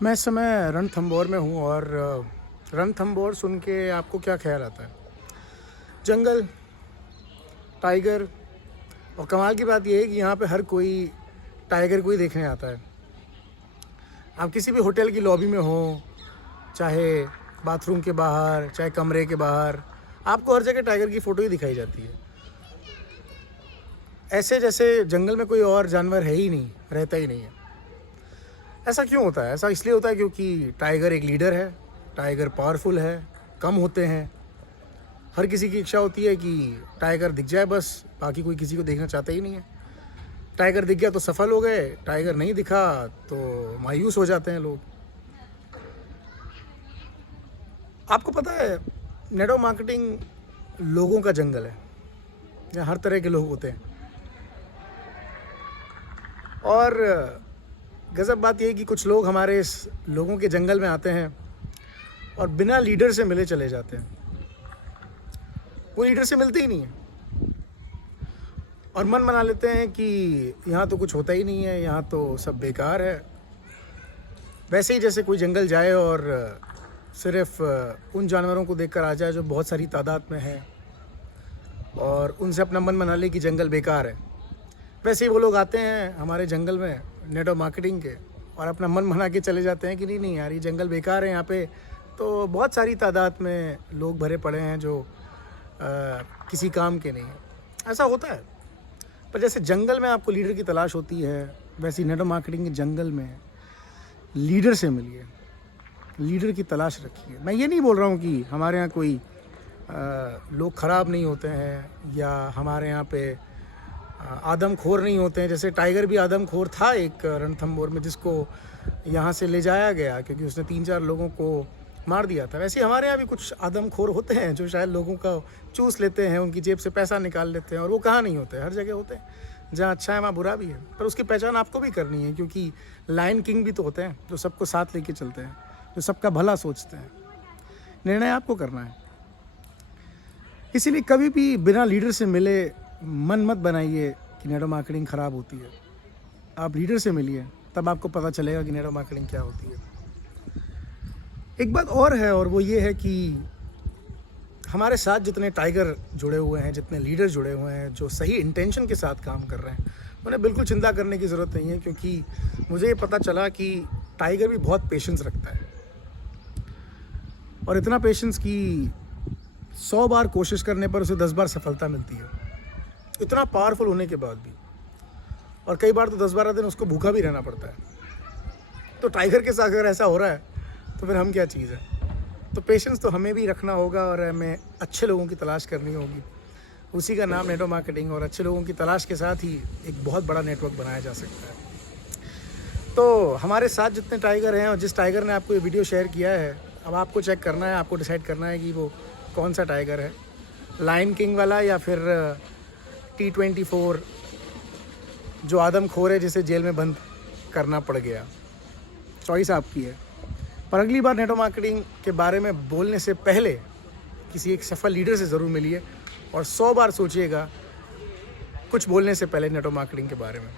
मैं इस समय रणथंभौर में हूँ और रणथंभौर सुन के आपको क्या ख्याल आता है? जंगल, टाइगर। और कमाल की बात यह है कि यहाँ पे हर कोई टाइगर को ही देखने आता है। आप किसी भी होटल की लॉबी में हो, चाहे बाथरूम के बाहर, चाहे कमरे के बाहर, आपको हर जगह टाइगर की फ़ोटो ही दिखाई जाती है। ऐसे जैसे जंगल में कोई और जानवर है ही नहीं, रहता ही नहीं है। ऐसा क्यों होता है? ऐसा इसलिए होता है क्योंकि टाइगर एक लीडर है, टाइगर पावरफुल है, कम होते हैं। हर किसी की इच्छा होती है कि टाइगर दिख जाए बस, बाकी कोई किसी को देखना चाहता ही नहीं है। टाइगर दिख गया तो सफल हो गए, टाइगर नहीं दिखा तो मायूस हो जाते हैं लोग। आपको पता है, नेटवर्क मार्केटिंग लोगों का जंगल है, जहाँ हर तरह के लोग होते हैं। और गज़ब बात यह है कि कुछ लोग हमारे इस लोगों के जंगल में आते हैं और बिना लीडर से मिले चले जाते हैं। वो लीडर से मिलते ही नहीं है और मन बना लेते हैं कि यहाँ तो कुछ होता ही नहीं है, यहाँ तो सब बेकार है। वैसे ही जैसे कोई जंगल जाए और सिर्फ उन जानवरों को देखकर आ जाए जो बहुत सारी तादाद में हैं और उनसे अपना मन बना ले कि जंगल बेकार है। वैसे ही वो लोग आते हैं हमारे जंगल में नेटवर्क मार्केटिंग के और अपना मन बना के चले जाते हैं कि नहीं यार, ये जंगल बेकार है, यहाँ पे तो बहुत सारी तादाद में लोग भरे पड़े हैं जो किसी काम के नहीं है। ऐसा होता है। पर जैसे जंगल में आपको लीडर की तलाश होती है, वैसे ही नेटवर्क मार्केटिंग के जंगल में लीडर से मिलिए, लीडर की तलाश रखिए। मैं ये नहीं बोल रहा हूँ कि हमारे यहाँ कोई लोग ख़राब नहीं होते हैं या हमारे यहाँ पे आदमखोर नहीं होते हैं। जैसे टाइगर भी आदमखोर था एक रणथंभौर में, जिसको यहाँ से ले जाया गया क्योंकि उसने 3-4 लोगों को मार दिया था। वैसे हमारे यहाँ भी कुछ आदमखोर होते हैं जो शायद लोगों का चूस लेते हैं, उनकी जेब से पैसा निकाल लेते हैं। और वो कहाँ नहीं होते, हर जगह होते हैं। जहाँ अच्छा है वहाँ बुरा भी है, पर उसकी पहचान आपको भी करनी है, क्योंकि लायन किंग भी तो होते हैं जो सबको साथ लेके चलते हैं, जो सबका भला सोचते हैं। निर्णय आपको करना है। इसीलिए कभी भी बिना लीडर से मिले मन मत बनाइए कि नेटवर्क मार्केटिंग ख़राब होती है। आप लीडर से मिलिए, तब आपको पता चलेगा कि नेटवर्क मार्केटिंग क्या होती है। एक बात और है, और वो ये है कि हमारे साथ जितने टाइगर जुड़े हुए हैं, जितने लीडर जुड़े हुए हैं जो सही इंटेंशन के साथ काम कर रहे हैं, उन्हें बिल्कुल चिंता करने की ज़रूरत नहीं है। क्योंकि मुझे ये पता चला कि टाइगर भी बहुत पेशेंस रखता है, और इतना पेशेंस कि 100 बार कोशिश करने पर उसे 10 बार सफलता मिलती है, इतना पावरफुल होने के बाद भी। और कई बार तो 10-12 दिन उसको भूखा भी रहना पड़ता है। तो टाइगर के साथ अगर ऐसा हो रहा है तो फिर हम क्या चीज़ है? तो पेशेंस तो हमें भी रखना होगा और हमें अच्छे लोगों की तलाश करनी होगी। उसी का नाम नेटवर्क मार्केटिंग, और अच्छे लोगों की तलाश के साथ ही एक बहुत बड़ा नेटवर्क बनाया जा सकता है। तो हमारे साथ जितने टाइगर हैं, और जिस टाइगर ने आपको ये वीडियो शेयर किया है, अब आपको चेक करना है, आपको डिसाइड करना है कि वो कौन सा टाइगर है, लायन किंग वाला या फिर T24 जो आदमखोर है, जिसे जेल में बंद करना पड़ गया। चॉइस आपकी है। पर अगली बार नेटवर्क मार्केटिंग के बारे में बोलने से पहले किसी एक सफल लीडर से ज़रूर मिलिए और 100 बार सोचिएगा कुछ बोलने से पहले नेटवर्क मार्केटिंग के बारे में।